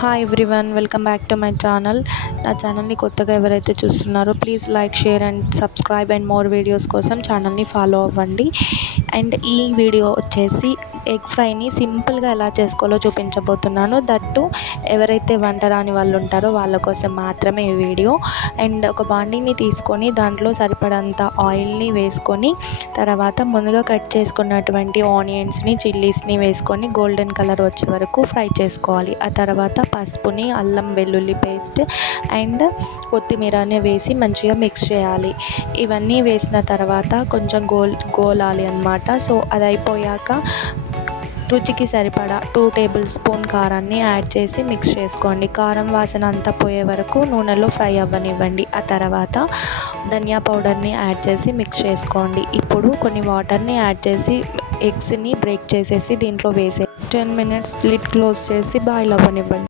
Hi everyone, welcome back to my channel. నా ఛానల్ని కొత్తగా ఎవరైతే చూస్తున్నారో please like, share and subscribe and more videos కోసం ఛానల్ని ఫాలో అవ్వండి. అండ్ ఈ వీడియో వచ్చేసి ఎగ్ ఫ్రైని సింపుల్గా ఎలా చేసుకోవాలో చూపించబోతున్నాను. దట్టు ఎవరైతే వంట రాని వాళ్ళు ఉంటారో వాళ్ళ కోసం మాత్రమే ఈ వీడియో. అండ్ ఒక బాండీని తీసుకొని దాంట్లో సరిపడంత ఆయిల్ని వేసుకొని తర్వాత ముందుగా కట్ చేసుకున్నటువంటి ఆనియన్స్ని, చిల్లీస్ని వేసుకొని గోల్డెన్ కలర్ వచ్చే వరకు ఫ్రై చేసుకోవాలి. ఆ తర్వాత పసుపుని, అల్లం వెల్లుల్లి పేస్ట్ అండ్ కొత్తిమీరని వేసి మంచిగా మిక్స్ చేయాలి. ఇవన్నీ వేసిన తర్వాత కొంచెం గోలాలి అన్నమాట. సో అది అయిపోయాక రుచికి సరిపడా 2 టేబుల్ స్పూన్ కారాన్ని యాడ్ చేసి మిక్స్ చేసుకోండి. కారం వాసన అంతా పోయే వరకు నూనెలో ఫ్రై అవ్వనివ్వండి. ఆ తర్వాత ధనియా పౌడర్ని యాడ్ చేసి మిక్స్ చేసుకోండి. ఇప్పుడు కొన్ని వాటర్ని యాడ్ చేసి ఎగ్స్ని బ్రేక్ చేసేసి దీంట్లో వేసే 10 మినిట్స్ లిడ్ క్లోజ్ చేసి బాయిల్ అవ్వనివ్వండి.